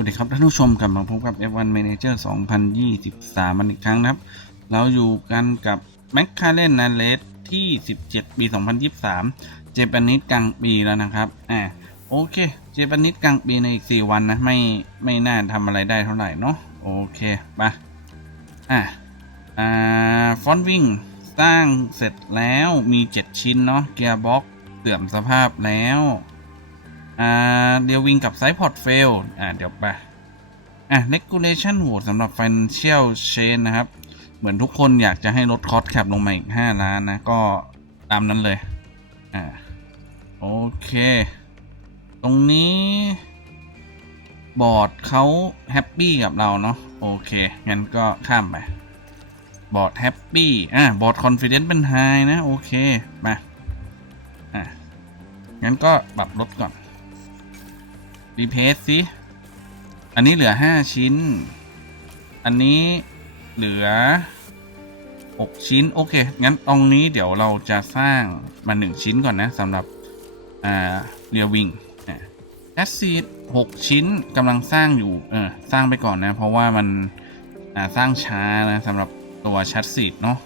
วัสดีครับท่านผู้ชมกลับมาพบกับ F1 Manager 2023 มันอีกครั้งนะครับ เราอยู่กันกับ m c l a r e n นะเลสที่ 17 ปี 2023 เจแปนิสกลางปีแล้วนะครับอ่าโอเค เจแปนิสกลางปีในอีก 4 วันนะ ไม่ไม่น่าทำอะไรได้เท่าไหร่เนาะโอเคไปอะอ่าฟอนวิ่งสร้างเสร็จแล้วมี 7 ชิ้นเนาะเกียร์บ็อกเสื่อมสภาพแล้ว อ่าเดียววิงกับไซพอร์ตเฟลอ่าเดี๋ยวไปอะ regulation โหวตสำหรับ financial chain นะครับ เหมือนทุกคนอยากจะให้ลดคอสแคปลงมาอีก 5 ล้านนะ ก็ตามนั้นเลย อ่า โอเค ตรงนี้ บอร์ดเขาแฮปปี้กับเราเนาะโอเค งั้นก็ข้ามไป บอร์ดแฮปปี้อะ บอร์ดคอนฟ idence เป็นไฮนะ โอเค มา อะ งั้นก็ปรับลดก่อน รีเพสสิ อันนี้เหลือ 5 ชิ้น อันนี้เหลือ 6 ชิ้น โอเค งั้นตรงนี้เดี๋ยวเราจะสร้างมา 1 ชิ้นก่อนนะสำหรับอ่าเรียวิงแอสซีด6ชิ้นกำลังสร้างอยู่ เออ สร้างไปก่อนนะ เพราะว่ามันอ่าสร้างช้านะสำหรับตัวชัดซีดเนาะ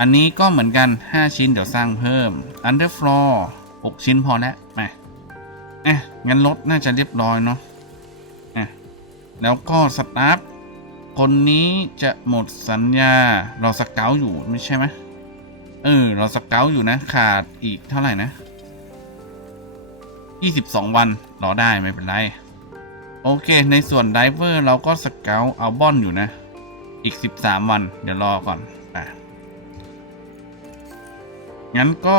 อันนี้ก็เหมือนกัน 5 ชิ้นเดี๋ยวสร้างเพิ่ม Underfloor 6 ชิ้นพอแล้วมา อะงั้นลดน่าจะเรียบร้อยเนาะอะแล้วก็สตาฟคนนี้จะหมดสัญญาเราสเกลอยู่ไม่ใช่ไหมเออ เราสเกลอยู่นะ ขาดอีกเท่าไหร่นะ22 วันรอได้ไม่เป็นไร โอเค ในส่วนไดเวอร์เราก็สเกลเอาบอนอยู่นะ อีก 13 วัน เดี๋ยวรอก่อนอะงั้นก็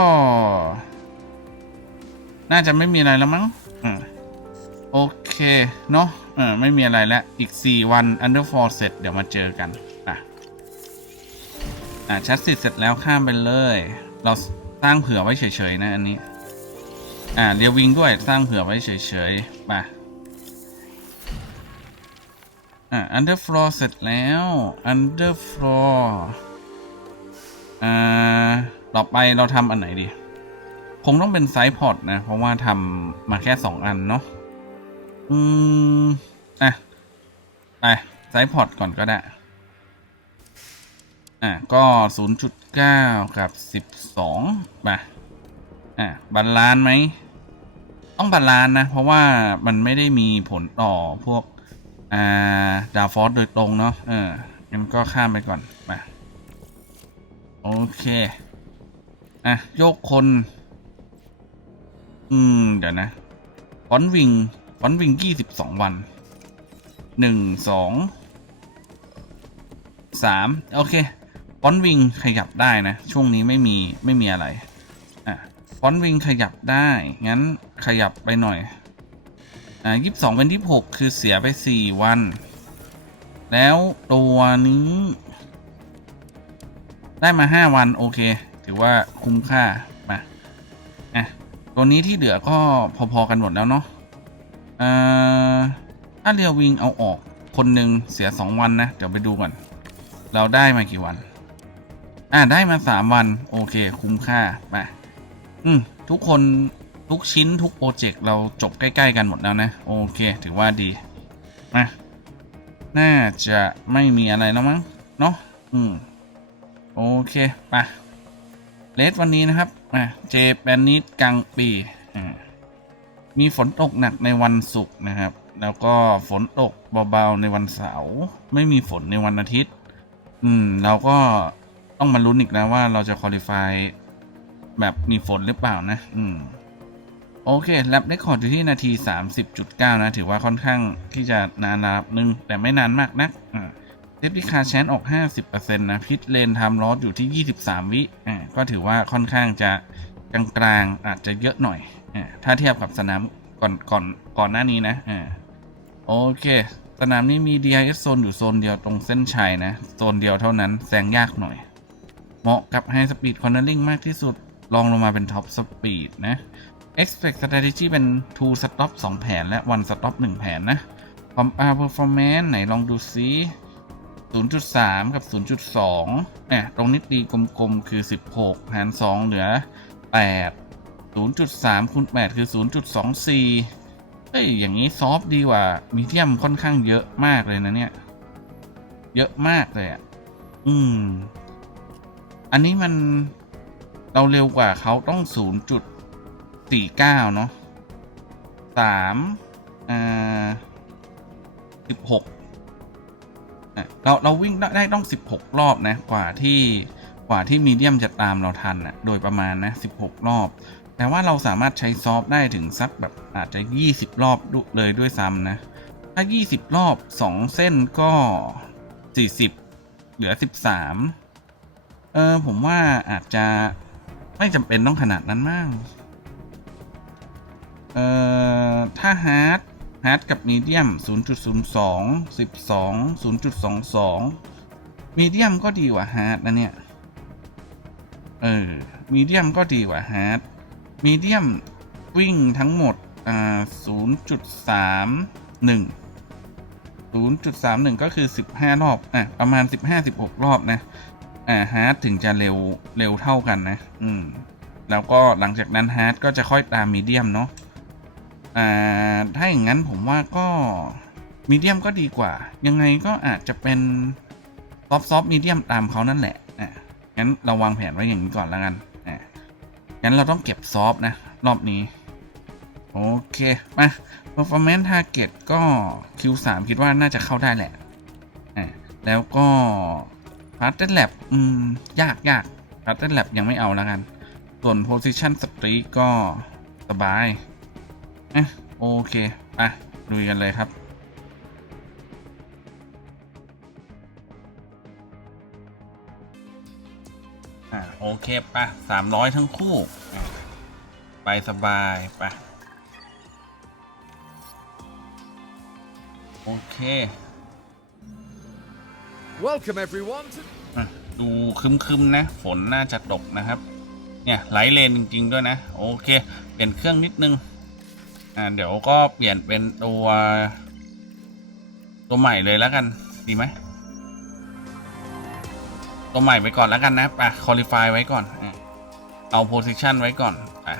น่าจะไม่มีอะไรแล้วมั้งอ่าโอเค เนาะเออไม่มีอะไรแล้ว อีก 4 วัน under f o r เสร็จ เดี๋ยวมาเจอกัน อะ อะชัดสิทธิ์เสร็จแล้วข้ามไปเลย เราสร้างเผื่อไว้เฉยๆ นะ อันนี้ อ่าเรียววิงด้วยสร้างเผื่อไว้เฉยๆไปอะ underfloor เสร็จแล้ว underfloor อ่า ต่อไปเราทำอันไหนดี งต้องเป็นไซส์พอร์ตนะ เพราะว่าทำมาแค่สองอันเนาะ อืม อะ ไปไซส์พอร์ตก่อนก็ได้ อะ ก็0.9กับ12ไปอะบาลานซ์ไหม ต้องบาลานซ์นะ เพราะว่ามันไม่ได้มีผลต่อพวก อ่า ดาวฟอสโดยตรงเนาะ เอองั้นก็ข้ามไปก่อนไปโอเค อะ โยกคน อืม เดี๋ยวนะฟอนวิงฟอนวิงยี่สิบสองวันหนึ่งสองสามโอเคฟอนวิงขยับได้นะ ช่วงนี้ไม่มีไม่มีอะไรอะฟอนวิงขยับได้ งั้นขยับไปหน่อย อ่ายี่สิบสองเป็นยี่สิบหกคือเสียไปสี่วัน แล้วตัวนี้ ได้มาห้าวัน โอเค ถือว่าคุ้มค่า ตัวนี้ที่เหลือก็พอ ๆ กันหมดแล้วเนาะเอ่อถ้าเรียววิงเอาออกคนหนึ่งเสียสองวันนะ เดี๋ยวไปดูก่อน เราได้มากี่วัน อ่าได้มาสามวัน โอเค คุ้มค่ามาอืม ทุกคนทุกชิ้นทุกโปรเจกต์เราจบใกล้ ๆ กันหมดแล้วนะ โอเค ถือว่าดีมาน่าจะไม่มีอะไรแล้วมั้ง เนาะอืม โอเคไปเลสวันนี้นะครับ อะเจแปนนิดกลางปีมีฝนตกหนักในวันศุกร์นะครับ แล้วก็ฝนตกเบาๆในวันเสาร์ไม่มีฝนในวันอาทิตย์ อืม เราก็ต้องมาลุ้นอีกแล้วว่าเราจะคุริฟายแบบมีฝนหรือเปล่านะ อืม โอเคแลบได้คอดอยู่ที่นาที 30.9 นะ ถือว่าค่อนข้างที่จะนานระดับนึง แต่ไม่นานมากนักอ่า เซฟตี้คาแชนออก 50%นะพิทเลนทำลอสอยู่ที่ 23 วิอ่าก็ถือว่าค่อนข้างจะกลางๆอาจจะเยอะหน่อยอ่าถ้าเทียบกับสนามก่อนก่อนก่อนหน้านี้นะอ่าโอเค สนามนี้มี DRS โซนอยู่โซนเดียวตรงเส้นชัยนะ โซนเดียวเท่านั้นแซงยากหน่อย เหมาะกับ High Speed Cornering มากที่สุดลองลงมาเป็น Top Speed นะ Expect Strategy เป็น2 Stop 2 แผนและ1 Stop 1 แผนนะ Compare Performance ไหนลองดูซิ 0.3 กับ 0.2 เนี่ย ตรงนี้ตีกลมๆ คือ 16 หาร 2 เหลือ 8 0.3คูณ8คือ 0.24เอ้ย อย่างนี้ซอฟดีกว่า มีเดียมค่อนข้างเยอะมากเลยนะเนี่ย เยอะมากเลยอะ อืม อันนี้มันเราเร็วกว่าเขาต้อง 0.49 เนาะสามอ่าสิบหกอะ เราเราวิ่งได้ต้อง 16 รอบนะกว่าที่กว่าที่มีเดียมจะตามเราทันอะโดยประมาณนะ 16 รอบ แต่ว่าเราสามารถใช้ซอฟต์ได้ถึงสักแบบอาจจะ 20 รอบเลยด้วยซ้ำนะ ถ้า 20 รอบ 2 เส้นก็ 40 เหลือ 13 เออผมว่าอาจจะไม่จำเป็นต้องขนาดนั้นมากเอ่อถ้าฮาร์ด ฮาร์ดกับมีเดียม 0.02 12 0.22 มีเดียมก็ดีกว่าฮาร์ดนะเนี่ย เออ มีเดียมก็ดีกว่าฮาร์ด มีเดียมวิ่งทั้งหมด อ่า 0.31 0.31 ก็คือ 15 รอบ อะ ประมาณ 15-16 รอบนะ อ่า ฮาร์ดถึงจะเร็ว เร็วเท่ากันนะ อืม แล้วก็หลังจากนั้นฮาร์ดก็จะค่อยตามมีเดียมเนาะ อ่าถ้าอย่างนั้นผมว่าก็มีเดียมก็ดีกว่า ยังไงก็อาจจะเป็นซอฟซอฟมีเดียมตามเขานั่นแหละอะงั้นเราวางแผนไว้อย่างนี้ก่อนแล้วกันอะงั้นเราต้องเก็บซอฟนะ รอบนี้ โอเค มา performance target ก็ Q3 คิดว่าน่าจะเข้าได้แหละอะแล้วก็ pattern lab อืม ยากยาก pattern lab ยังไม่เอาแล้วกัน ส่วน position streak ก็สบาย อะโอเคไปลุยกันเลยครับอะโอเคไปสามร้อยทั้งคู่อะไปสบายไปโอเค Welcome everyone to อะดูคึมๆนะ ฝนน่าจะตกนะครับ เนี่ยไหลเลนจริง ๆ ด้วยนะ โอเค เปลี่ยนเครื่องนิดนึง อ่าเดี๋ยวก็เปลี่ยนเป็นตัว ตัวใหม่เลยแล้วกัน ดีไหม ตัวใหม่ไปก่อนแล้วกันนะไปคอลิฟายไว้ก่อน เอาโพซิชันไว้ก่อน อะ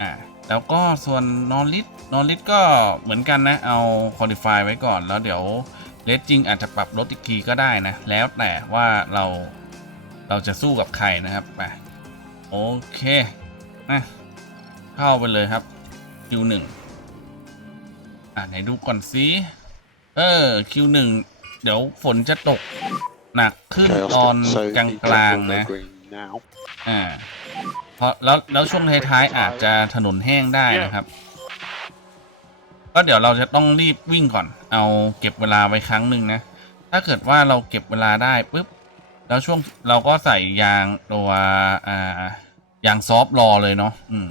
อ่าแล้วก็ส่วนนอริสนอริสก็เหมือนกันนะ เอาคอลิฟายไว้ก่อน แล้วเดี๋ยวเลสจริงอาจจะปรับลดอีกทีก็ได้นะ แล้วแต่ว่าเราเราจะสู้กับใครนะครับไปโอเคนะเข้าไปเลยครับ Q1 อะไหนดูก่อนสิเออ Q1 เดี๋ยวฝนจะตก หนักขึ้น Chaos ตอน so กลาง be กลาง careful ๆนะ they're green now. อ่า เพราะแล้วแล้วช่วงท้ายๆอาจจะถนนแห้งได้นะครับ ก็เดี๋ยวเราจะต้องรีบวิ่งก่อน เอาเก็บเวลาไว้ครั้งหนึ่งนะ ถ้าเกิดว่าเราเก็บเวลาได้ปุ๊บแล้วช่วงเราก็ใส่ยางตัวอ่ายางซอฟต์รอเลยเนาะอืม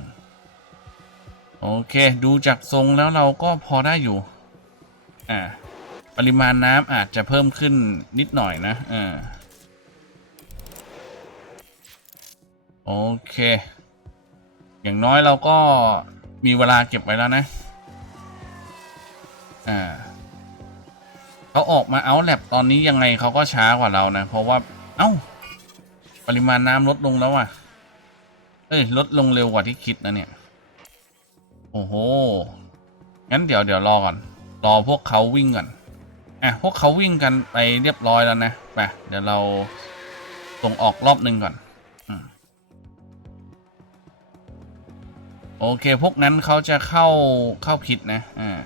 โอเค ดูจากทรงแล้วเราก็พอได้อยู่ อ่า ปริมาณน้ำอาจจะเพิ่มขึ้นนิดหน่อยนะอ่าโอเค อย่างน้อยเราก็มีเวลาเก็บไว้แล้วนะ อ่าเขาออกมาเอาแลบตอนนี้ยังไงเขาก็ช้ากว่าเรานะ เพราะว่า เอ้า ปริมาณน้ำลดลงแล้วอะ เอ้ย ลดลงเร็วกว่าที่คิดนะเนี่ย โอ้โห งั้นเดี๋ยวเดี๋ยวรอก่อน รอพวกเขาวิ่งก่อน อะ พวกเขาวิ่งกันไปเรียบร้อยแล้วนะไปเดี๋ยวเราส่งออกรอบหนึ่งก่อนอืมโอเค พวกนั้นเขาจะเข้าเข้าพิษนะ อ่า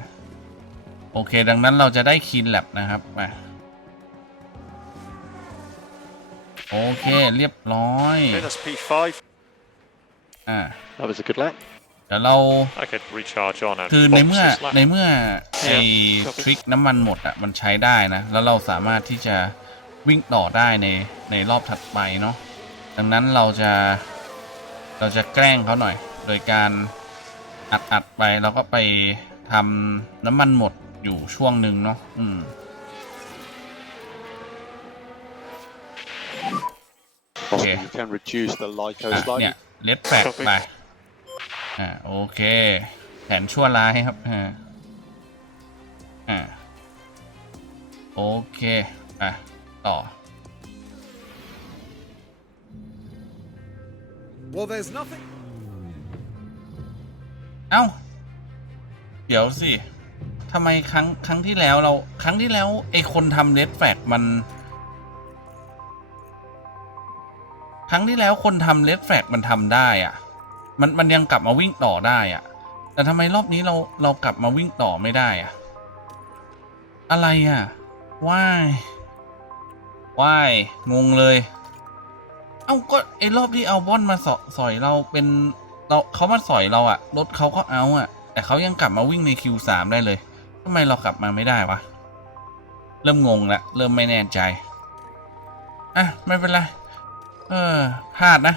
โอเค ดังนั้นเราจะได้คีนแลบนะครับมาโอเค เรียบร้อย Okay, that's P5. อ่า That was a good lap. เดี๋ยวเรา I could recharge on and คือใน box เมื่อ this lap. ในเมื่อไอ้ครับทริคน้ำมันหมดอะมันใช้ได้นะ แล้วเราสามารถที่จะวิ่งต่อได้ในในรอบถัดไปเนาะดังนั้นเราจะเราจะแกล้งเขาหน่อย โดยการอัดอัดไปแล้วก็ไปทำน้ำมันหมดอยู่ช่วงหนึ่งเนาะอืม Possibly Yeah. you can reduce the LICO อะ slightly. เนี่ยเลดแฟกไป อ่าโอเคแผนชั่วร้ายครับอ่าอ่าโอเคอะต่อ well, there's nothing. เอ้า เดี๋ยวสิทำไมครั้งครั้งที่แล้วเราครั้งที่แล้วไอคนทำเลดแฟกมัน ครั้งที่แล้วคนทำเลดแฟกมันทำได้อะ มันมันยังกลับมาวิ่งต่อได้อะแต่ทำไมรอบนี้เราเรากลับมาวิ่งต่อไม่ได้อะอะไรอะว่ายว่ายงงเลย เอ้าก็ไอ้รอบที่เอาบอนมาสอสอยเราเป็นเราเขามาสอยเราอะรถเขาก็เอาอะแต่เขายังกลับมาวิ่งใน Q3 ได้เลยทำไมเรากลับมาไม่ได้วะ เริ่มงงละเริ่มไม่แน่ใจ อะ ไม่เป็นไร เออพลาดนะ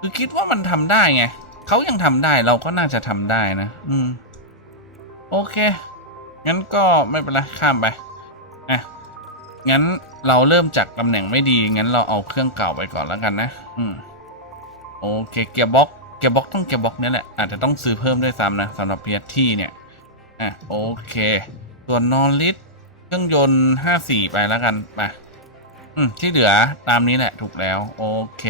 คือคิดว่ามันทำได้ไงเขายังทำได้เราก็น่าจะทำได้นะ อืม โอเค งั้นก็ไม่เป็นไรข้ามไปอะงั้นเราเริ่มจากตำแหน่งไม่ดี งั้นเราเอาเครื่องเก่าไปก่อนแล้วกันนะ อืม โอเค เกียร์บ็อก เกียร์บ็อกต้องเกียร์บ็อกนี่แหละ อาจจะต้องซื้อเพิ่มด้วยซ้ำนะสำหรับเพียที่เนี่ย อะ โอเค ส่วนนอริสเครื่องยนต์ห้าสี่ไปแล้วกัน ไป อืม ที่เหลือตามนี้แหละถูกแล้ว โอเค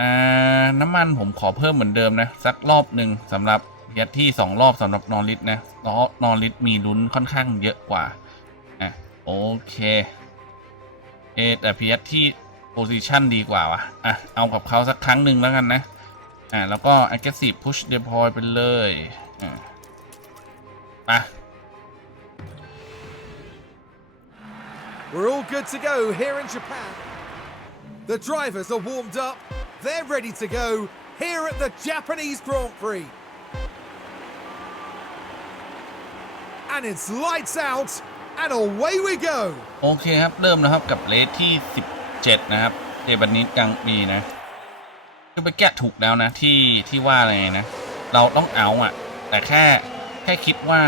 อ่าน้ำมันผมขอเพิ่มเหมือนเดิมนะ สักรอบหนึ่งสำหรับเพียที่สองรอบสำหรับนอริสนะเพราะนอริสมีลุ้นค่อนข้างเยอะกว่าอะโอเคเอแต่เพียที่โพซิชันดีกว่าวะอะ เอากับเขาสักครั้งหนึ่งแล้วกันนะ อะ แล้วก็ aggressive push deploy ไปเลย อะไป We're all good to go here in Japan. The drivers are warmed up. They're ready to go here at the Japanese Grand Prix. And it's lights out, and away we go. โอเคครับ เริ่มนะครับกับเลสที่ 17 นะครับเดบันนิดกลางปีนะคือไปแกะถูกแล้วนะที่ที่ว่าอะไรนะ เราต้องเอาอะ แต่แค่แค่คิดว่า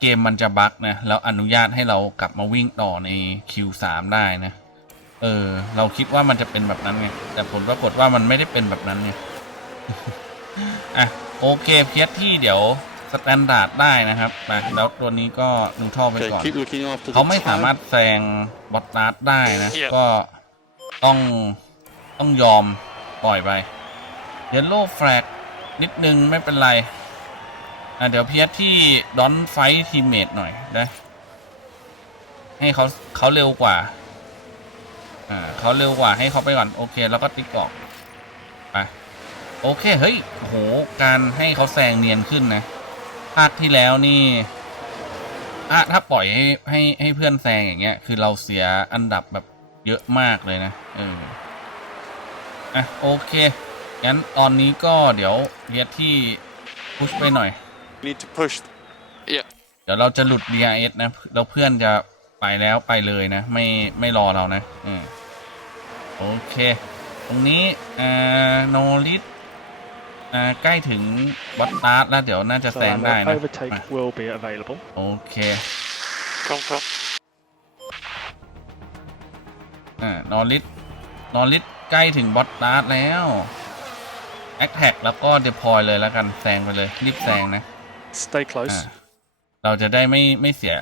เกมมันจะบั๊กนะแล้วอนุญาตให้เรากลับมาวิ่งต่อใน Q3 ได้นะ เออ เราคิดว่ามันจะเป็นแบบนั้นไง แต่ผลปรากฏว่ามันไม่ได้เป็นแบบนั้นไง อะ โอเคเพียสที่เดี๋ยวสแตนดาร์ดได้นะครับมาแล้วตัวนี้ก็นูทอไป Okay, ก่อน keep looking after the เขาไม่สามารถ time. แซงบอตลัสได้นะ Yeah. ก็ต้องต้องยอมปล่อยไปเยลโล่แฟลกนิดนึงไม่เป็นไร อะ เดี๋ยวเพียสที่ดอนไฟทีมเมทหน่อยนะให้เขาเขาเร็วกว่า อ่าเขาเร็วกว่าให้เขาไปก่อนโอเค แล้วก็ติ๊กออกไปโอเคเฮ้ยโอ้โหการให้เขาแซงเนียนขึ้นนะภาคที่แล้วนี่ถ้าถ้าปล่อยให้ให้ให้เพื่อนแซงอย่างเงี้ย คือเราเสียอันดับแบบเยอะมากเลยนะเอออะโอเคงั้นตอนนี้ก็เดี๋ยวเรียกที่พุชไปหน่อย Need to push. Yeah. เดี๋ยวเราจะหลุด DRS นะแล้วเพื่อนจะไปแล้วไปเลยนะ ไม่ไม่รอเรานะอืม โอเค ตรงนี้อ่าโนลิสอ่าใกล้ถึงวัตตาร์ดแล้วเดี๋ยวน่าจะ So แซง an ได้นะ overtake มา will be available. โอเค Come, come. อ่านอริสนอริสใกล้ถึงบอสตาร์ดแล้วแอคแท็กแล้วก็เดพอยเลยแล้วกันแซงไปเลยรีบแซงนะ Stay close. อ่าเราจะได้ไม่ไม่เสีย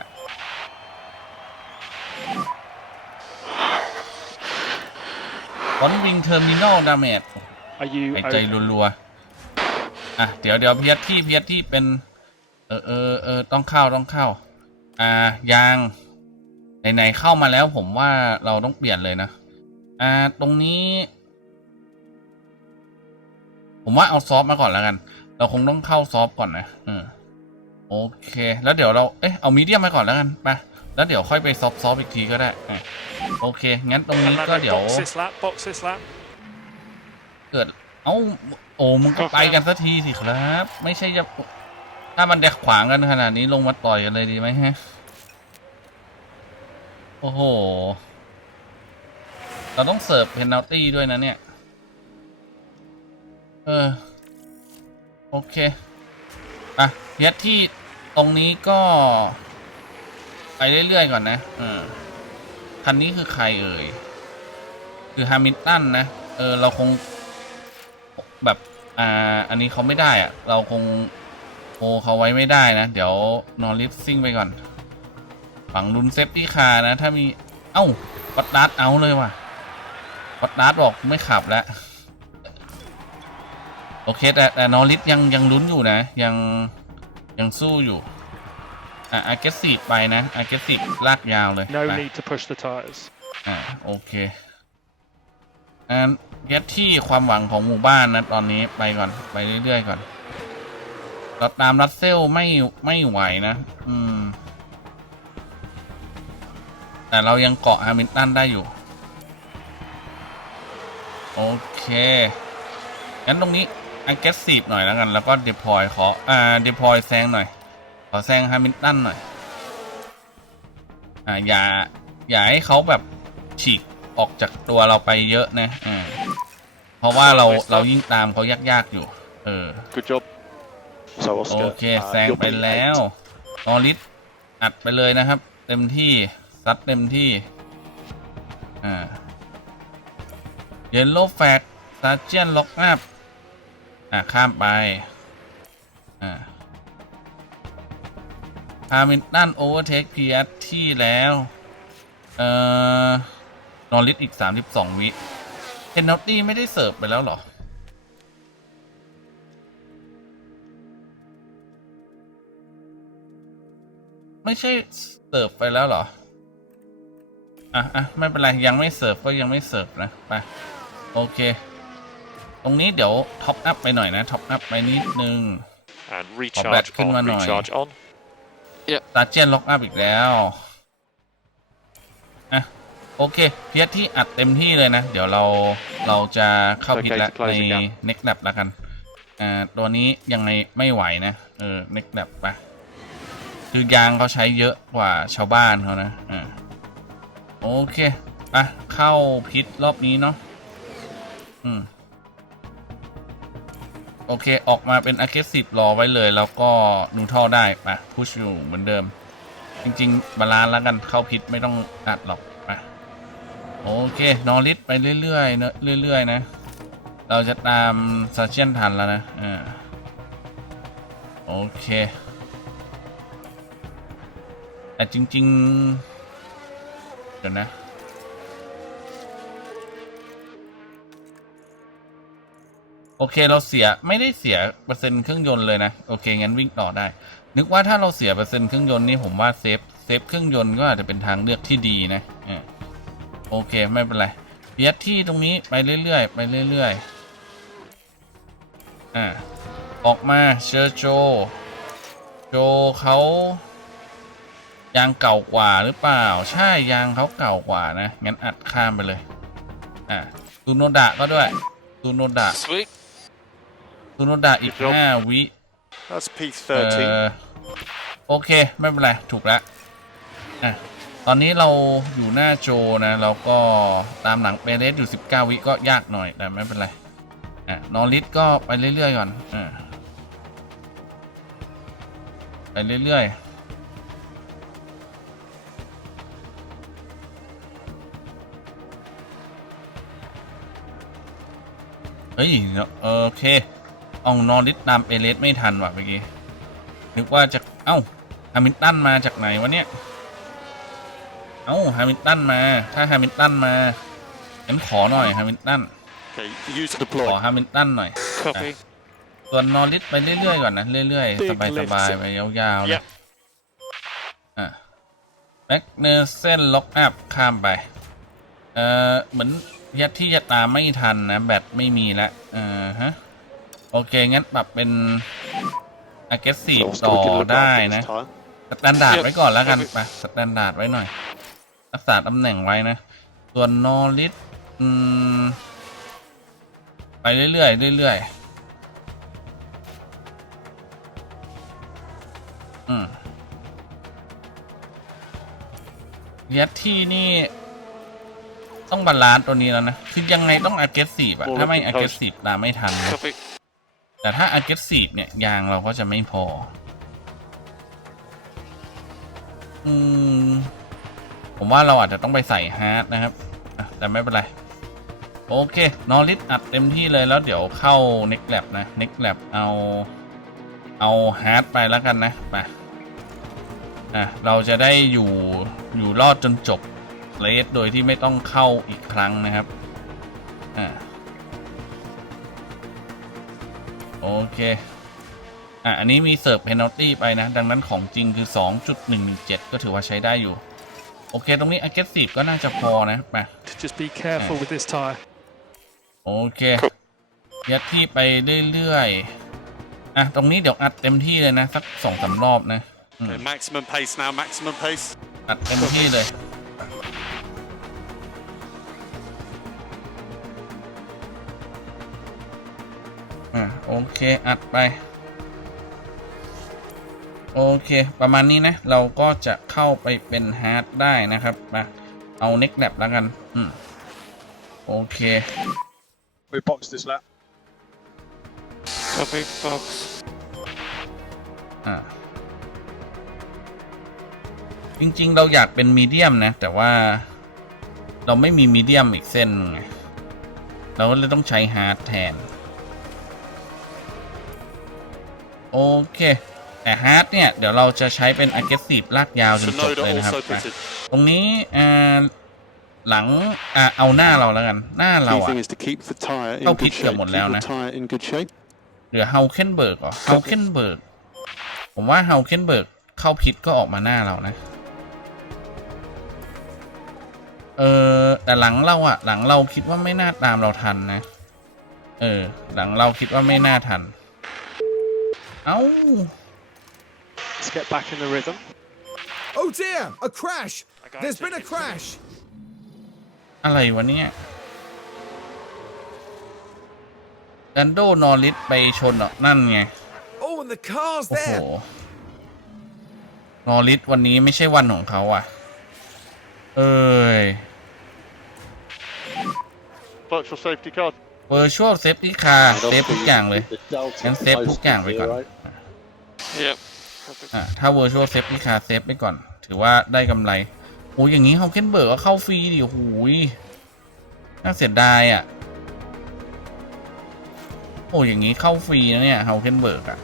บอลวิงเทอร์มินอลดาเมจ Are you หายใจ o- รัวๆ อะ เดี๋ยวเดี๋ยวเพียที่เพียที่เป็น เออเออเออต้องเข้าต้องเข้า อ่ายางไหนๆเข้ามาแล้วผมว่าเราต้องเปลี่ยนเลยนะ อ่าตรงนี้ ผมว่าเอาซอฟต์มาก่อนแล้วกัน เราคงต้องเข้าซอฟต์ก่อนนะอืมโอเค แล้วเดี๋ยวเรา เอ๊ะเอามีเดียมมาก่อนแล้วกันไป แล้วเดี๋ยวค่อยไปซอฟต์ซอฟต์อีกทีก็ได้อะโอเค งั้นตรงนี้ And ก็ then เดี๋ยว box this lap, box this lap. เกิด เอ้า โอ้มึงก็ไปกันสักทีสิครับ ไม่ใช่จะถ้ามันแดกขวางกันขนาดนี้ลงมาต่อยกันเลยดีไหมฮะ โอ้โห เราต้องเสิร์ฟเพนนัลตี้ด้วยนะเนี่ย เออ โอเค อะเพียที่ตรงนี้ก็ ไปเรื่อยๆก่อนนะเออคันนี้คือใครเอ่ย คือฮามิลตันนะ เออ เราคง แบบ อ่า อันนี้เขาไม่ได้อะเราคงโฮเขาไว้ไม่ได้นะ เดี๋ยวนอริสซิ่งไปก่อน ฝังนุนเซฟตี้คานะ ถ้ามี เอ้าปัดดาร์ดเอาเลยว่ะปัดดาร์ดบอกไม่ขับแล้ว โอเค แต่แต่นอริสยังยังลุ้นอยู่นะ ยังยังสู้อยู่ อะ aggressive ไปนะ aggressive ลากยาวเลย No ไป need to push the tyres. อ่าโอเคงั้นเก็ตที่ความหวังของหมู่บ้านนะตอนนี้ไปก่อนไปเรื่อยๆก่อนเราตามรัสเซลไม่ไม่ไหวนะ อืม แต่เรายังเกาะฮามิลตันได้อยู่ โอเค งั้นตรงนี้ aggressive หน่อยแล้วกัน แล้วก็ deploy ขอ อ่า deploy แซงหน่อย ขอแซงฮามิลตันหน่อย อ่าอย่า อย่าให้เขาแบบฉีกออกจากตัวเราไปเยอะนะอ่าเพราะว่าเราเรายิ่งตามเขายากๆอยู่ เออ Good job. So โอ Oscar, เค uh, แซง you're ไป being แล้ว eight. นอริสอัดไปเลยนะครับ เต็มที่ซัดเต็มที่ อ่าเยลโล่แฟกซาเจียนล็อกอัพอ่าข้ามไป อ่า ฮามิลตันโอเวอร์เทคพีเอสที่แล้ว เอ่อนอริสอีก 32 วิเฮนนอตตี้ไม่ได้เสิร์ฟไปแล้วหรอ ไม่ใช่เสิร์ฟไปแล้วหรอ อะอะไม่เป็นไร ยังไม่เสิร์ฟก็ยังไม่เสิร์ฟนะ ไป โอเค ตรงนี้เดี๋ยวท็อปอัพไปหน่อยนะ ท็อปอัพไปนิดนึง And recharge ขึ้นมาหน่อย recharge on. ตาเจียนล็อกอัพอีกแล้วอะโอเค เพียรที่อัดเต็มที่เลยนะ เดี๋ยวเราเราจะเข้าพิดแล้ว Okay, to close ใน it down. next lap แล้วกัน อ่า ตัวนี้ยังไงไม่ไหวนะ เออ next lap ไปคือยางเขาใช้เยอะกว่าชาวบ้านเขานะ อ่า โอเคไปเข้าพิษรอบนี้เนาะ อืม โอเค ออกมาเป็น aggressive รอไว้เลย แล้วก็นูท่อได้ไปพุชอยู่เหมือนเดิม จริง ๆ บาลานซ์แล้วกันเข้าพิษไม่ต้องอัดหรอกไปโอเคนอริสไปเรื่อยๆเนอะเรื่อย ๆ นะ เราจะตามซาเชียนทันแล้วนะอ่าโอเค แต่จริง ๆ เดี๋ยวนะ โอเคเราเสียไม่ได้เสียเปอร์เซ็นต์เครื่องยนต์เลยนะโอเคงั้นวิ่งต่อได้ นึกว่าถ้าเราเสียเปอร์เซ็นต์เครื่องยนต์นี่ผมว่าเซฟเซฟเครื่องยนต์ก็อาจจะเป็นทางเลือกที่ดีนะอ่าโอเคไม่เป็นไรเพียที่ตรงนี้ไปเรื่อยๆไปเรื่อยๆอ่าออกมาเชอร์โจ โจเขายางเก่ากว่าหรือเปล่า ใช่ยางเขาเก่ากว่านะงั้นอัดข้ามไปเลยอ่าตูโนดะก็ด้วยตูโนดะ Sweet. ตูโนดะอีก Good job. ห้าวิ That's เอ่ P13. อโอเค ไม่เป็นไร ถูกแล้วอะตอนนี้เราอยู่หน้าโจนะแล้วก็ตามหลังเปเรสอยู่ 19 วิก็ยากหน่อย แต่ไม่เป็นไร อะ นอริสก็ไปเรื่อย ๆ ก่อน อ่าไปเรื่อย ๆเฮ้ยโอเค เอานอริสตามเอเลสไม่ทันว่ะเมื่อกี้นึกว่าจะเอ้าฮามิลตันมาจากไหนวะเนี่ยเอ้าฮามิลตันมา ถ้าฮามิลตันมางั้นขอหน่อยฮามิลตัน Okay, use ขอ deploy. ฮามิลตันหน่อย Copy. ส่วนนอริสไปเรื่อยๆก่อนนะเรื่อยๆ Big สบาย lifts ๆไปยาวๆนะ Yep. อะแม็กเนเซนล็อกอัพข้ามไปเอ่อเหมือนยัดที่จะตามไม่ทันนะแบตไม่มีแล้วเอ่าฮะ โอเค งั้นปรับเป็น aggressive So ต่อ Oscar, we can look ได้ after นะ this time. สแตนดาร์ดเดี๋ยวไว้ก่อนแล้วกันครับไปสแตนดาร์ดไว้หน่อย รักษาตำแหน่งไว้นะ ส่วนนอริสอืมไปเรื่อยๆเรื่อยๆอืมยัดที่นี่ ต้องบาลานซ์ตัวนี้แล้วนะ คือยังไงต้อง aggressive อะโอ้ถ้าไม่แล้ว aggressive ตามไม่ทันนะ Copy. แต่ถ้า aggressive เนี่ย ยางเราก็จะไม่พอ อืม ผมว่าเราอาจจะต้องไปใส่ฮาร์ดนะครับ แต่ไม่เป็นไร โอเคนอริสอัดเต็มที่เลยแล้วเดี๋ยวเข้า next lab นะ next lab เอาเอาฮาร์ดไปแล้วกันนะไปอะเราจะได้อยู่อยู่รอดจนจบเลสโดยที่ไม่ต้องเข้าอีกครั้งนะครับอ่า โอเค อะ อันนี้มีเสิร์ฟเพนัลตี้ไปนะ ดังนั้นของจริงคือ 2.117 ก็ถือว่าใช้ได้อยู่ โอเค ตรงนี้ aggressive ก็น่าจะพอนะมา Just be careful with this tyre. โอเค ยัดที่ไปเรื่อยๆ อะ ตรงนี้เดี๋ยวอัดเต็มที่เลยนะ สักสองสามรอบนะ Okay, maximum pace now, maximum pace. อัดเต็มที่เลย โอเคอัดไป โอเค ประมาณนี้นะ เราก็จะเข้าไปเป็นฮาร์ดได้นะครับมาเอาเน็กแลบแล้วกัน อืม โอเค We boxed this lap. Copy, box. อ่าจริง ๆ เราอยากเป็นมีเดียมนะ แต่ว่าเราไม่มีมีเดียมอีกเส้นไงเราก็เลยต้องใช้ฮาร์ดแทน โอเค แต่ฮาร์ดเนี่ย เดี๋ยวเราจะใช้เป็น aggressive ลากยาวจนจบ Sonoda เลยนะครับ also อะ pitted. ตรงนี้อ่าหลังอ่าเอาหน้าเราแล้วกัน หน้าเรา Key อะ thing is to keep the tyre in Không good kịp được shape. một Keep leo the nè. tyre in good shape. เหลือเฮาเคนเบิร์กเหรอเฮาเคนเบิร์กผมว่าเฮาเคนเบิร์กเข้าพิษก็ออกมาหน้าเรานะเออแต่หลังเราอะหลังเราคิดว่าไม่น่าตามเราทันนะ เออ หลังเราคิดว่าไม่น่าทัน เอ้า Let's get back in the rhythm. Oh dear, a crash. There's been a crash. อะไรวะเนี่ยดันโดนอริสไปชนเหรอนั่นไง Oh, and the car's โอ้โห there. นอริสวันนี้ไม่ใช่วันของเขาอะ เอ้ย Virtual safety car. Virtual Safety Car เซฟทุกอย่างเลยงั้นเซฟทุกอย่างไปก่อน Yep. Copy. อะถ้า Virtual Safety Car เซฟไปก่อน ถือว่าได้กำไรโอ้ยอย่างนี้เฮาเคนเบิร์กก็เข้าฟรีดิโอ้โหูยน่าเสียดายอะโอ้ยอย่างนี้เข้าฟรีนะเนี่ยเฮาเคนเบิร์กอะ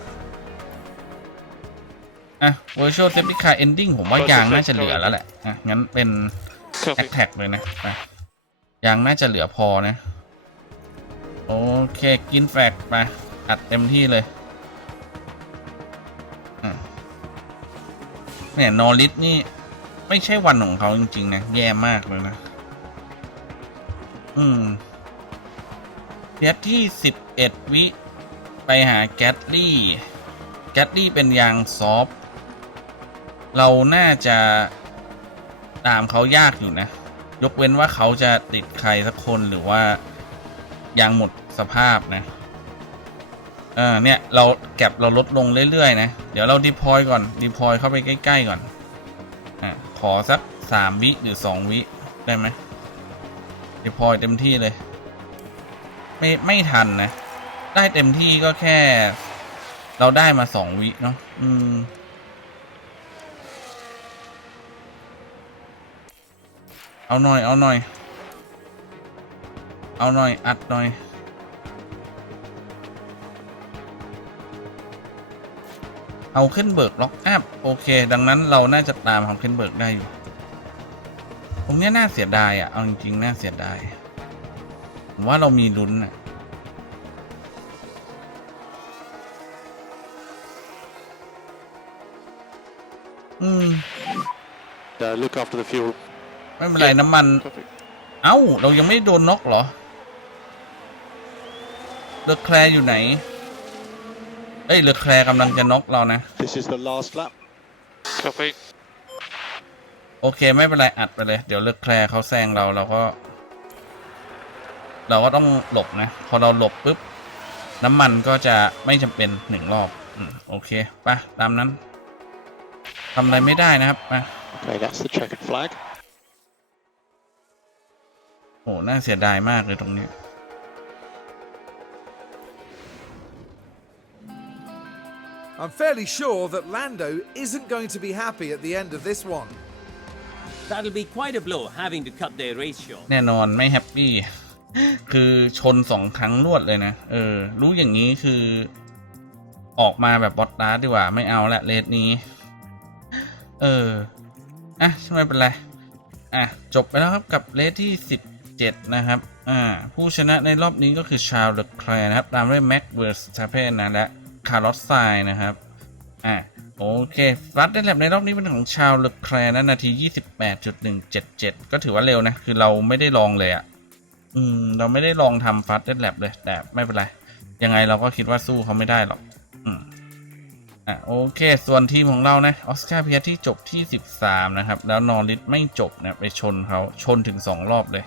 อะ Virtual Safety Car Ending ผมว่ายางน่าจะเหลือแล้วแหละอะงั้นเป็นแอ Copy. คแท็กเลยนะไปยางน่าจะเหลือพอนะ โอเค กินแฟกไป อัดเต็มที่เลยเนี่ยนอริสนี่ ไม่ใช่วันของเขาจริง ๆ นะ แย่มากเลยนะ อืมเพียที่สิบเอ็ดวิ ไปหาแกตลี่ แกตลี่เป็นยางซอฟ เราน่าจะตามเขายากอยู่นะ ยกเว้นว่าเขาจะติดใครสักคนหรือว่า ยางหมดสภาพนะเออเนี่ยเราแก็บเราลดลงเรื่อยๆ นะ เดี๋ยวเราดีพอยก่อนดีพอยเข้าไปใกล้ๆก่อนอะขอสักสามวิหรือสองวิได้ไหมดีพอยเต็มที่เลย ไม่ไม่ทันนะ ได้เต็มที่ก็แค่ เราได้มาสองวิเนาะอืมเอาหน่อย เอาหน่อย เอาหน่อย อัดหน่อย เอาขึ้นเบิร์กล็อกอัพโอเค ดังนั้นเราน่าจะตามเอาขึ้นเบิร์กได้อยู่ตรงเนี้ยน่าเสียดายอะ เอาจริงๆ น่าเสียดายผมว่าเรามีลุ้นอะอืม Uh, look after the fuel. ไม่เป็นไรน้ำมัน Copy. เอ้า เรายังไม่โดนน็อกเหรอ เลอแคลร์อยู่ไหน เอ้ยเลอแคลร์กำลังจะน็อกเรานะ This is the last lap. Copy. โอเคไม่เป็นไรอัดไปเลย เดี๋ยวเลอแคลร์เขาแซงเราเราก็ เราก็ต้องหลบนะ พอเราหลบปุ๊บ น้ำมันก็จะไม่จำเป็นหนึ่งรอบอืมโอเคไปตามนั้นทำอะไรไม่ได้นะครับไป Okay, that's the checkered flag. โหน่าเสียดายมากเลยตรงนี้ I'm fairly sure that Lando isn't going to be happy at the end of this one. That'll be quite a blow having to cut their race short. แน่นอนไม่แฮปปี้ คือชนสองครั้งรวดเลยนะ เออ รู้อย่างนี้คือ ออกมาแบบบอตตาร์ดดีกว่าไม่เอาละเลสนี้ เออ อะไม่เป็นไร อะ จบไปแล้วครับกับเลสที่ 17 นะครับ อ่า ผู้ชนะในรอบนี้ก็คือชาร์ลเลอแคลร์นะครับ ตามด้วยแม็กเวอร์สตาเพนนะและ คาร์ลอสไซนะครับ อะโอเคฟัดได้แลบในรอบนี้เป็นของชาวเลแคร์นะนาที 28.177 ก็ถือว่าเร็วนะ คือเราไม่ได้ลองเลยอะ่ะ อืม เราไม่ได้ลองทำฟัดได้แลบเลย แต่ไม่เป็นไร ยังไงเราก็คิดว่าสู้เขาไม่ได้หรอก อืม อะโอเค ส่วนทีมของเรานะออสการ์เพียที่จบที่ 13 นะครับ แล้วนอริสไม่จบนะไปชนเขาชนถึง 2 รอบเลย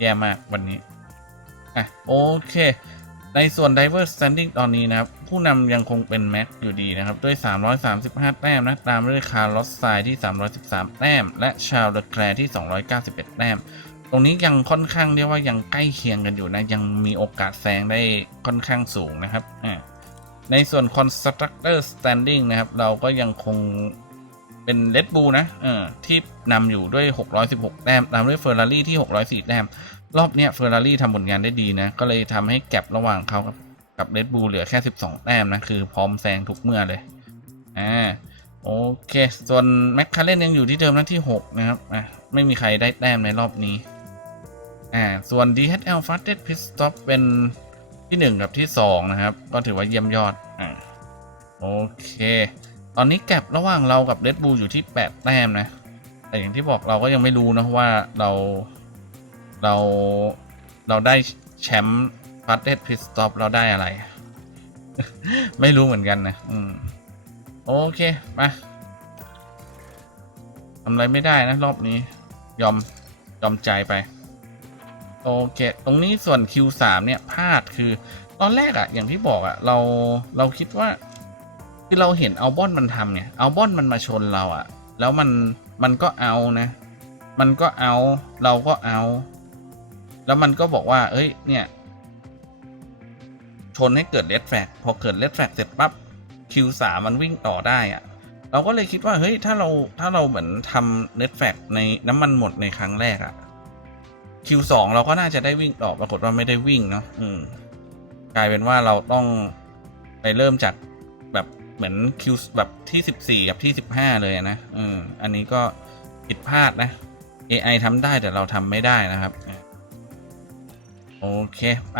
แย่มากวันนี้ อะโอเค ในส่วน Diver Standing ตอนนี้นะครับ ผู้นำยังคงเป็นแม็กอยู่ดีนะครับ ด้วย 335 แต้มนะ ตามด้วยคาร์ลอสไซที่ 313 แต้ม และชาลเลอแคลที่ 291 แต้ม ตรงนี้ยังค่อนข้างเรียกว่ายังใกล้เคียงกันอยู่นะ ยังมีโอกาสแซงได้ค่อนข้างสูงนะครับในส่วน Constructor Standing นะครับ เราก็ยังคงเป็น Red Bull นะเออที่นำอยู่ด้วย 616 แต้ม ตามด้วย Ferrari ที่ 604 แต้ม รอบเนี้ยเฟอร์รารี่ทำผลงานได้ดีนะ ก็เลยทำให้แก็บระหว่างเขากับกับเรดบูลเหลือแค่ 12 แต้มนะ คือพร้อมแซงทุกเมื่อเลย อ่า โอเค ส่วนแมคคาเรนยังอยู่ที่เดิมนะที่ 6 นะครับ อะ ไม่มีใครได้แต้มในรอบนี้ อ่า ส่วน DHL Fastest Pit Stop เป็นที่ 1 กับที่ 2 นะครับ ก็ถือว่าเยี่ยมยอด อ่า โอเค ตอนนี้แก็บระหว่างเรากับเรดบูลอยู่ที่ 8 แต้มนะ แต่อย่างที่บอกเราก็ยังไม่รู้นะว่าเรา เราเราได้แชมป์ฟาสเตสพิสต็อปเราได้อะไร ไม่รู้เหมือนกันนะอืมโอเคมาทำอะไรไม่ได้นะ รอบนี้ ยอม ยอมใจไป โอเค ตรงนี้ส่วน Q3 เนี่ยพลาดคือ ตอนแรกอะอย่างที่บอกอะเราเราคิดว่า คือเราเห็นเอาบอนมันทำเนี่ยเอาบอนมันมาชนเราอะแล้วมันมันก็เอานะ มันก็เอา เราก็เอา แล้วมันก็บอกว่า เอ้ย เนี่ย ชนให้เกิดเลดแฟกพอเกิดเลดแฟกเสร็จปั๊บ Q3 มันวิ่งต่อได้อะเราก็เลยคิดว่า เฮ้ย ถ้าเราถ้าเราเหมือนทำเลดแฟกในน้ำมันหมดในครั้งแรกอะ Q2 เราก็น่าจะได้วิ่งต่อปรากฏว่าไม่ได้วิ่งเนาะอืม กลายเป็นว่าเราต้องไปเริ่มจากแบบเหมือน Q แบบที่ 14 กับที่ 15 เลยนะ อืม อันนี้ก็ผิดพลาดนะ AI ทำได้แต่เราทำไม่ได้นะครับ โอเคป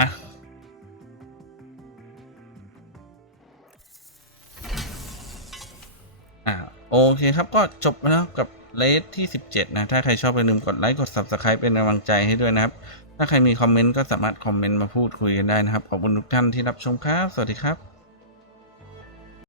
อ่าโอเคครับก็จบไปแล้วกับเลสที่ 17 นะ ถ้าใครชอบอย่าลืมกดไลค์ กด Subscribe เป็นกำลังใจให้ด้วยนะครับ ถ้าใครมีคอมเมนต์ก็สามารถคอมเมนต์มาพูดคุยกันได้นะครับ ขอบคุณทุกท่านที่รับชมครับ สวัสดีครับ